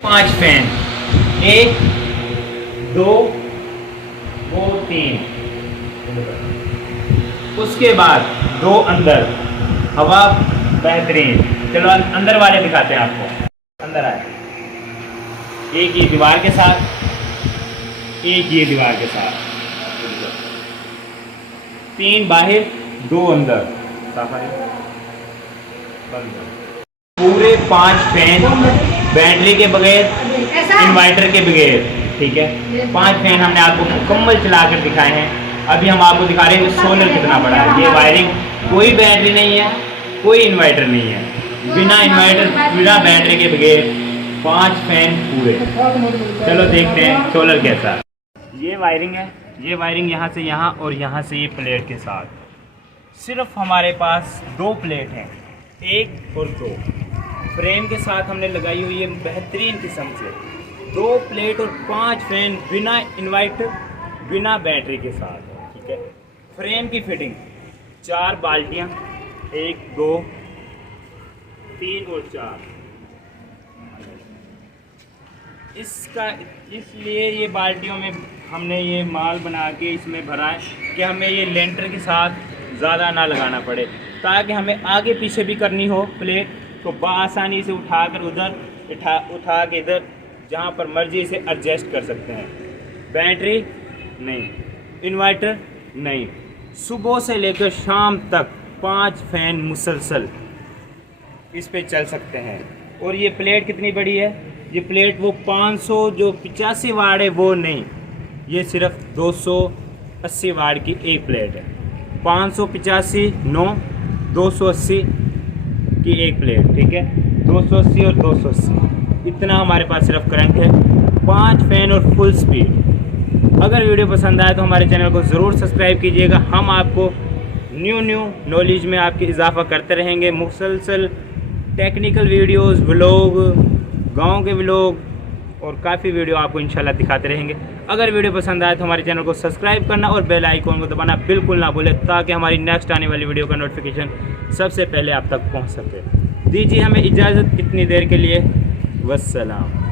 5 fan, 1 2 वो 3, उसके बाद 2 अंदर, हवा बेहतरीन। चलो अंदर वाले दिखाते हैं आपको। अंदर आए, एक ये दीवार के साथ, एक ये दीवार के साथ, 3 बाहर 2 अंदर, पूरे 5 फैन बैटरी के बगैर, इन्वर्टर के बगैर। ठीक है, 5 फैन हमने आपको मुकम्मल चलाकर दिखाए हैं। अभी हम आपको दिखा रहे हैं कि सोलर कितना बड़ा है। ये वायरिंग, कोई बैटरी नहीं है, कोई इन्वर्टर नहीं है, बिना इन्वर्टर बिना बैटरी के बगैर 5 फैन पूरे। चलो देखते हैं सोलर कैसा है। ये वायरिंग है, ये वायरिंग यहाँ से यहाँ और यहाँ से ये प्लेट के साथ। सिर्फ हमारे पास 2 प्लेट हैं, 1 और 2 फ्रेम के साथ हमने लगाई हुई है बेहतरीन किस्म से। 2 प्लेट और 5 फैन बिना इन्वर्टर बिना बैटरी के साथ। ठीक है, फ्रेम की फिटिंग 4 बाल्टियाँ, 1 2 3 और 4। इसका इसलिए ये बाल्टियों में हमने ये माल बना के इसमें भरा है कि हमें ये लेंटर के साथ ज़्यादा ना लगाना पड़े, ताकि हमें आगे पीछे भी करनी हो प्लेट तो बआसानी से उठाकर उधर उठा के इधर जहाँ पर मर्जी से एडजस्ट कर सकते हैं। बैटरी नहीं, इन्वर्टर नहीं, सुबह से लेकर शाम तक 5 फैन मुसलसल इस पे चल सकते हैं। और ये प्लेट कितनी बड़ी है, ये प्लेट वो 500 जो 85 वाट है वो नहीं, ये सिर्फ 280 वाट की एक प्लेट है। 585 9 280 की एक प्लेट। ठीक है, 280 और 280 इतना हमारे पास सिर्फ करंट है। 5 फैन और फुल स्पीड। अगर वीडियो पसंद आए तो हमारे चैनल को ज़रूर सब्सक्राइब कीजिएगा। हम आपको न्यू नॉलेज में आपकी इजाफा करते रहेंगे। मुसलसल टेक्निकल वीडियोस, व्लॉग, गांव के व्लॉग और काफ़ी वीडियो आपको इंशाल्लाह दिखाते रहेंगे। अगर वीडियो पसंद आए तो हमारे चैनल को सब्सक्राइब करना और बेल आइकॉन को दबाना बिल्कुल ना भूलें, ताकि हमारी नेक्स्ट आने वाली वीडियो का नोटिफिकेशन सबसे पहले आप तक पहुंच सके। दीजिए हमें इजाज़त इतनी देर के लिए। वस्सलाम।